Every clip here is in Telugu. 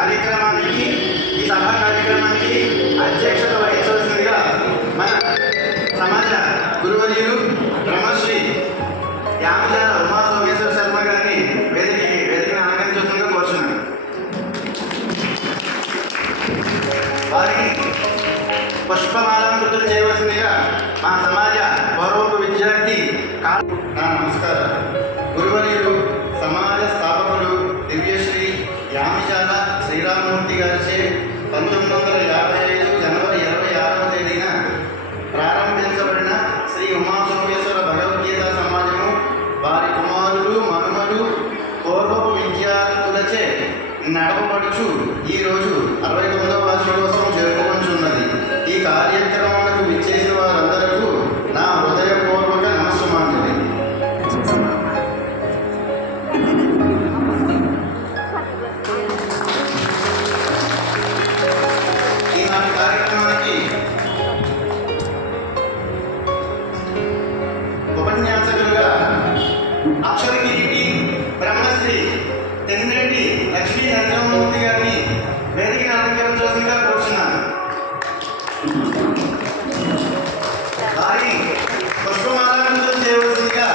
కార్యక్రమానికి ఈ సభా కార్యక్రమానికి అధ్యక్షత వహించవలసిందిగా మన సమాజ గురువర్యులు బ్రహ్మశ్రీ యామజాల ఉమా సోమేశ్వర శర్మ గారిని వేదికను అలంకరించవలసిందిగా కోరుచున్నాను. వారికి పుష్పమాలంకృతులు చేయవలసిందిగా మా సమాజ గౌరవ విద్యార్థి నమస్కారం. గురువర్యులు సమాజ స్థాపకులు దివ్యశ్రీ యామిజాల శ్రీరామమూర్తి గారిచే 1955 జనవరి 26వ తేదీన ప్రారంభించబడిన శ్రీ ఉమా సోమేశ్వర భగవద్గీత సమాజము వారి కుమారులు మనుమలు పూర్వపు విద్యార్థులచే నడపబడుచు ఈరోజు 69వ వార్షికోత్సవం జరుపుకుంటున్నది. ఈ కార్యక్రమాలకు విచ్చేసిన వారందరూ నా హృదయపూర్వక నమస్సుమాంజలి. ఈనాటి కార్యక్రమానికి ఉపన్యాసకులుగా అక్షరగిరి బ్రహ్మశ్రీ తెన్నేటి లక్ష్మీ నరసింహమూర్తి గారిని వేదికను అలంకరించవలసిందిగా కోరుచున్నాను. వారి పుష్పమాలంకృతం చేయవలసిందిగా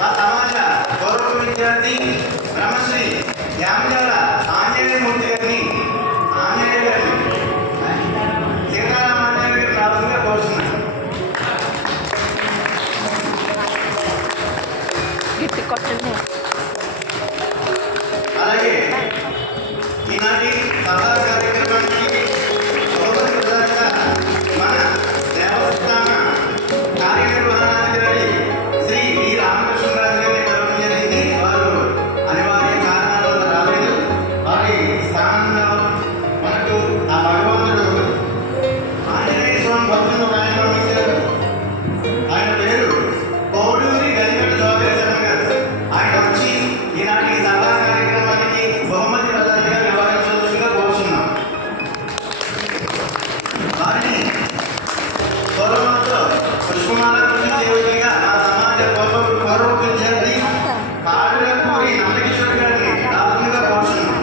మా సమాజ గౌరవ విద్యార్థి బ్రహ్మశ్రీ యామజాల ఆంజనేయమూర్తి గారిని సీతారామాంజనేయ గారిని రావాల్సిందిగా కోరుచున్నాను. అలాగే ఈనాటి సభా కార్యక్రమానికి మన దేవస్థాన కార్యనిర్వహణాధికారి శ్రీ డి రామకృష్ణరాజు గారిని కలవడం జరిగింది. వారు అనివార్య కారణాల వల్ల రాలేదు. వారి స్థానంలో మనకు ఆ భగవంతుడు ఆంజనేయ స్వామి భక్తులను రాయబారు. ఆయన పేరు పౌడూరి గంగట జోగరి శర్మ గారు. ఆయన వచ్చి ఈనాటి సభా కార్యక్రమానికి బహుమతి ప్రధానిగా వ్యవహరించవలసిందిగా కోరుచున్నాం. వారిని గౌరవంతో పుష్పమాలంకృతం చేయవలసిందిగా మా సమాజ గౌరవ విద్యార్థి కాడులపూరి నందకిషోర్ గారిని రావాల్సిందిగా కోరుచున్నాం.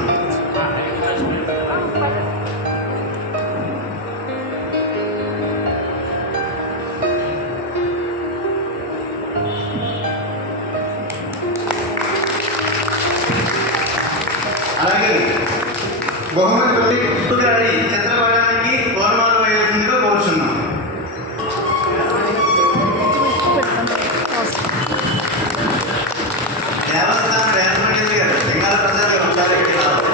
అలాగే బహుమతి గారి చిత్రపటానికి గౌరవాలు వేయాల్సిందిగా కోరుచున్నాం. దేవస్థాన డైరెక్టర్ గారు లింగాల ప్రసాద్ గారు ఒకసారి ఇక్కడ రావాలి.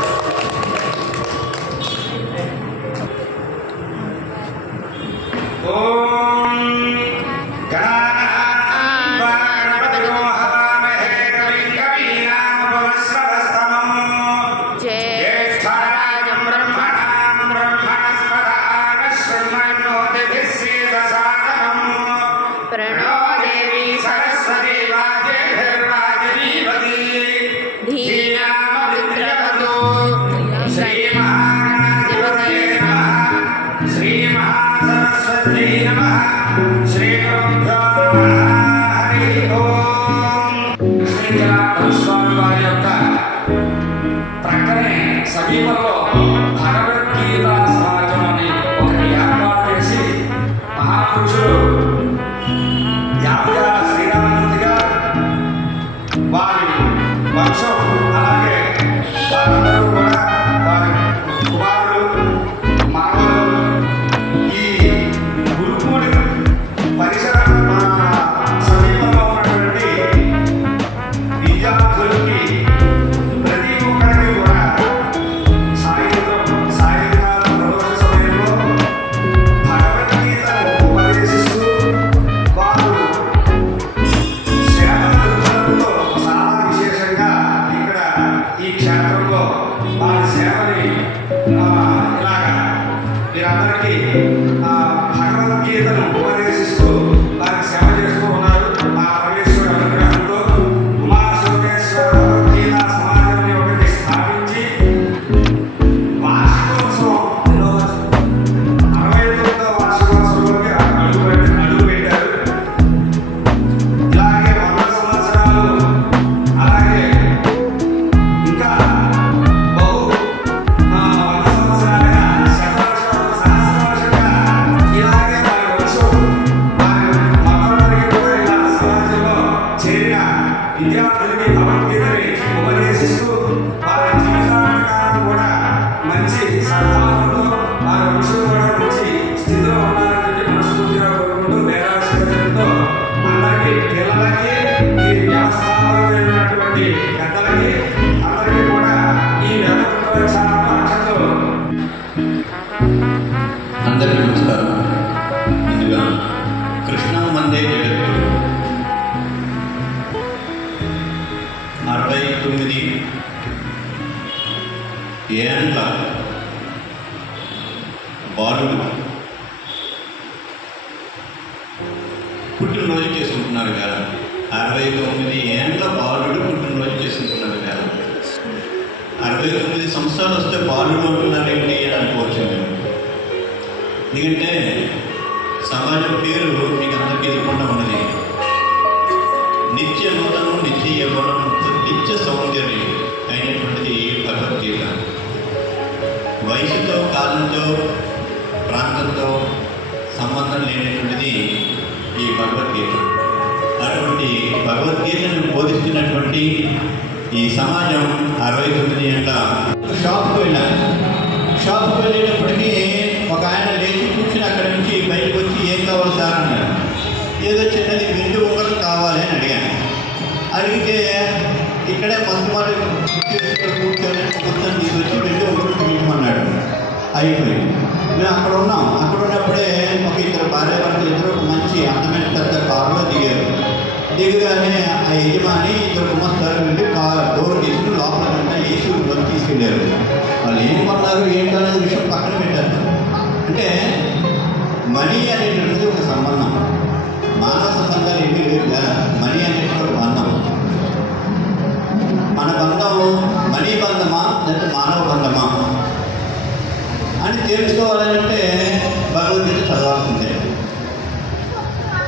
సమీపంలో భగవద్గీత సమాజం అని ఒకటి ఏర్పాటు చేసి మహాపురుషులు యామజాల శ్రీరామమూర్తి గారు వారి వంశం అలాగే వారందరూ కూడా వారి కుమారులు మానవులు ఈ గురుకుడి పరిసర సమీపంలో ఉన్నటువంటి విద్యార్థులకి ప్రతి ఒక్కరికి కూడా సాయంకాలం రోజు సమయంలో భగవద్గీతను ఉపదేశిస్తూ వారు సేవలో చాలా విశేషంగా ఇక్కడ ఈ క్షేత్రంలో వారి సేవని ఇలాగా మీరందరికీ భగవద్గీతను ఉపదేశిస్తూ వారికి సేవ చేస్తూ ఉన్నారు. ఆ పరమేశ్వరుడు అనుగ్రహంతో ఉమా సోమేశ్వర భగవద్గీత సమాజాన్ని ఒకటి స్థాపించి వార్షికోత్సవంలో 69వ వార్షికోత్సవంలోకి అడుగు పెట్టారు. ఇలాగే 100 సంవత్సరాలు అలాగే ఇంకా బహు అందరికీ నమస్కారం. ముందుగా కృష్ణా మందే జగత్తు 69 ఏండ్ల బాలుడు పుట్టినరోజు చేసుకుంటున్నారు కదా. 69 ఏండ్ల బాలుడు పుట్టినరోజు చేసుకుంటున్నారు కదా. 69 సంవత్సరాలు వస్తే బాలుడు అంటున్నారేంటి అని అనుకోవచ్చు మేము. ఎందుకంటే సమాజం పేరు మీకు అందరికీ ఎదుర్కొంటా ఉన్నది. నిత్య నూతనం, నిత్య యవ్వనం, నిత్య సౌందర్యం అయినటువంటిది భగవద్గీత. వయసుతో, కాలంతో, ప్రాంతంతో సంబంధం లేనటువంటిది ఈ భగవద్గీత. అటువంటి భగవద్గీతను బోధిస్తున్నటువంటి ఈ సమాజం 69 ఏళ్ళ షాప్కి వెళ్ళాను. షాప్కి వెళ్ళేటప్పటికీ ఒక ఆయన లేచి కూర్చుని అక్కడి నుంచి బయటకు వచ్చి ఏం కావాలి సార్ అన్నాడు. ఏదో చిన్నది వెండి ఉంగరం కావాలి అని అడిగాను. అడిగితే ఇక్కడే మందుమారి కూర్చొని తీసుకొచ్చి వెండి ఉంగరం తీయమన్నాడు. అయిపోయింది. మేము అక్కడ ఉన్నాం. అక్కడ ఉన్నప్పుడే ఒక ఇద్దరు భార్యాభర్తలు ఇద్దరు ఒక మంచి అందమైన పెద్ద కారులో దిగారు. దిగగానే ఆ యజమాని ఇద్దరు గుమస్తారు వెళ్ళి డోర్ తీసుకుని లోపలంతా ఏసీ ఊళ్ళో తీసుకెళ్ళారు. వాళ్ళు ఏం కొన్నారు ఏంటనేది విషయం పక్కన పెట్టారు. అంటే మనీ అనేటువంటిది ఒక సంబంధం. మానవ సంబంధాలు ఏమీ లేవు కదా. మనీ అనేటువంటి బంధం. మన బంధం మనీ బంధమా లేకపోతే మానవ బంధమా అని తెలుసుకోవాలంటే భగవద్గీత చదవాల్సిందే.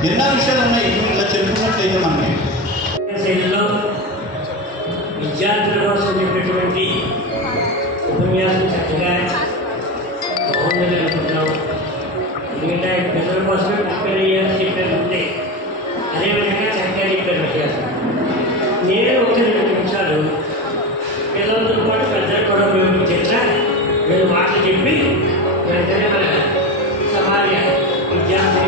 ఎన్నో విషయాలు ఉన్నాయి. ఇప్పుడు ఇలా చెప్పుకున్నట్లయితే మనకి శైలిలో విద్యార్థుల కోసం చెప్పేటువంటి ఉపన్యాసం చక్కగా బాగుందని అనుకుంటున్నాం. ఎందుకంటే ఆయన పిల్లల కోసమే ప్రిపేర్ అయ్యారని చెప్పారు ఉంటే అదేవిధంగా చక్కగా చెప్పారు విషయాలు. నేను ఒక 2 నిమిషాలు పిల్లలతో పాటు పెద్దలు కూడా ఉపయోగించేట్లా 2 మాటలు చెప్పి వెంటనే మన సమాజ విద్యార్థి